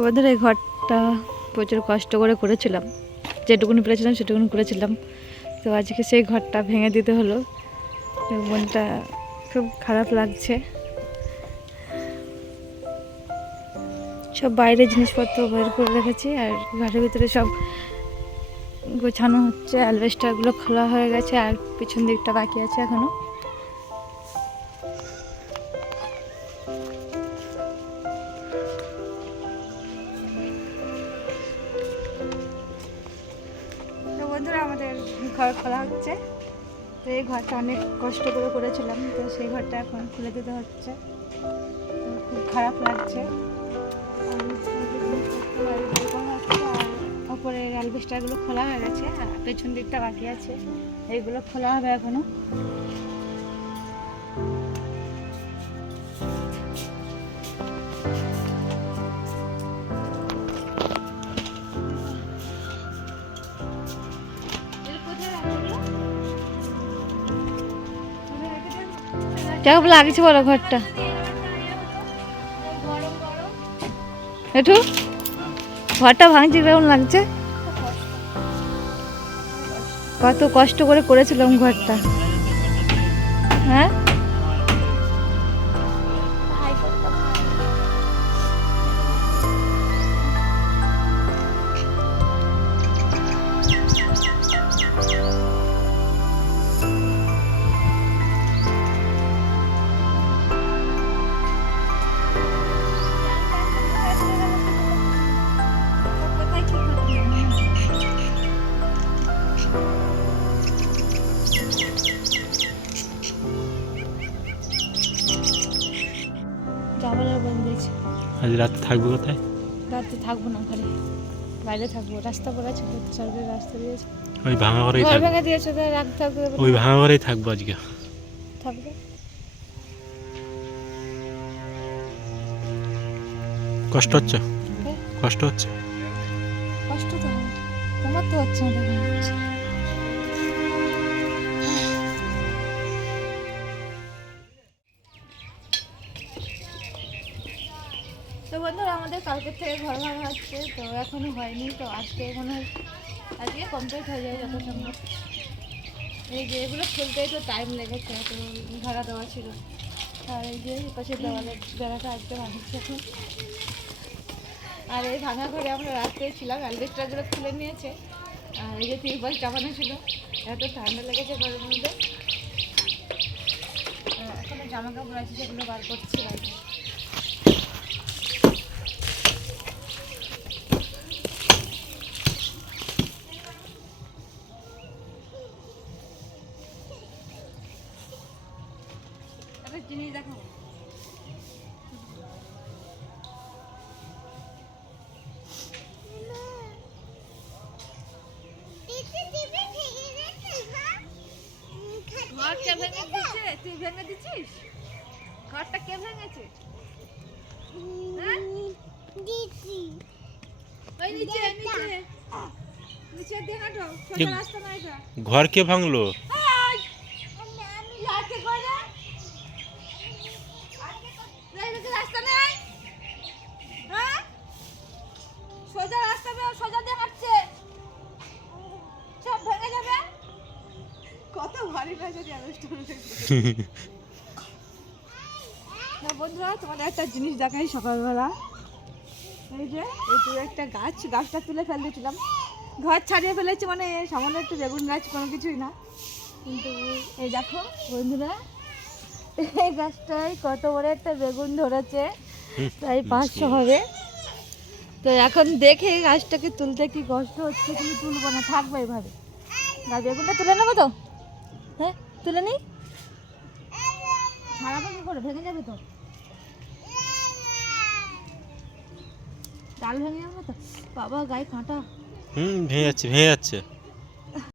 বন্ধুরা এই ঘরটা প্রচুর কষ্ট করে করেছিলাম, যেটুকুনি পেরেছিলাম সেটুকুনি করেছিলাম। তো আজকে সেই ঘরটা ভেঙে দিতে হলো, মনটা খুব খারাপ লাগছে। সব বাইরে জিনিসপত্র বের করে রেখেছি আর ঘরের ভিতরে সব গোছানো হচ্ছে। অ্যালবেস্টারগুলো খোলা হয়ে গেছে আর পিছন দিকটা বাকি আছে এখনো। তো বন্ধুরা আমাদের ঘর খোলা হচ্ছে। তো এই ঘরটা অনেক কষ্ট করে করেছিলাম, তো সেই ঘরটা এখন খুলে দিতে হচ্ছে। তো খুব খারাপ লাগছে। আর ওপরের অ্যালবেস্টারগুলো খোলা হয়ে গেছে আর পেছন দিকটা বাকি আছে, এইগুলো খোলা হবে এখনো। কেমন লাগছে বলো ঘরটা? একটু ঘরটা ভাঙছে, কেমন লাগছে? কত কষ্ট করে করেছিলাম ঘরটা, হ্যাঁ। জামালা বন্ধ। আজ রাতে থাকবো কোথায়? রাতে থাকবো না, ঘরে বাইরে থাকবো। রাস্তা করে আছে, সরকারি রাস্তা দিয়েছে, ওই ভাঙা ঘরেই ঘর থাকবো। ভেঙে দিয়েছে, তাই রাখতে থাকবে। ওই ভাঙা ঘরেই থাকবো আজকে। থাকবে। কষ্ট হচ্ছে? কষ্ট হচ্ছে? কষ্ট তো হয়, তোমার তো হচ্ছে না। দেখুন হচ্ছে। তো বন্ধুরা আমাদের কালকের থেকে ঘর ভাঙা হচ্ছে, তো এখনো হয়নি। তো আজকে মনে হয় আজকে কমপ্লিট হয়ে যায় যত সম্ভব। এই যে এগুলো খুলতেই তো টাইম লেগেছে, তো ভাড়া দেওয়া ছিল। আর এই যে পাশে দেওয়ালের বেড়াটা আজকে ভাঙছে এখন। আর এই ভাঙা ঘরে আমরা রাত্রে ছিলাম, অ্যালবেস্টারগুলো খুলে নিয়েছে। আর এই যে তিরপল চাপানো ছিল, এত ঠান্ডা লেগেছে ঘরের মধ্যে। এখনো জামা কাপড় আছে, সেগুলো বার করছি বাইরে। জিনিস দেখো, ঘর কে ভেঙে দিচ্ছে? তুই ভেঙে দিচ্ছিস? ঘরটা কে ভেঙেছে? ওই নিচে নিচে নিচে দিয়ে হাঁটো, সোজা রাস্তা না এটা। ঘর কে ভাঙলো? আমি লাঠি করে এইদিকে রাস্তা নেই, হ্যাঁ? সোজা রাস্তা বের, সোজা দিয়ে হাঁটছে, সব ভেঙে যাবে। কত ভারী লাগে না বন্ধুরা, তোমাদের একটা জিনিস দেখাই। সকালবেলা এই যে এইটু একটা গাছটা তুলে ফেল দিয়েছিলাম, ঘর ছাড়িয়ে ফেলেছি, মানে সামান্য একটু বেগুন গাছ, কোনো কিছুই না। কিন্তু এই দেখো বন্ধুরা, এই গাছটায় কত বড় একটা বেগুন ধরেছে, প্রায় 500 হবে। তো এখন দেখে এই গাছটাকে তুলতে কি কষ্ট হচ্ছে, কিন্তু তুলবো না, থাকবো এইভাবে। বেগুনটা তুলে নেবো তো, হ্যাঁ তুলে নিই। ছাড়াবো কি করে, ভেঙে যাবে তো, ডাল ভেঙে যাবে তো। বাবা গায়ে কাঁটা। ভেঙে যাচ্ছে, ভেঙে যাচ্ছে।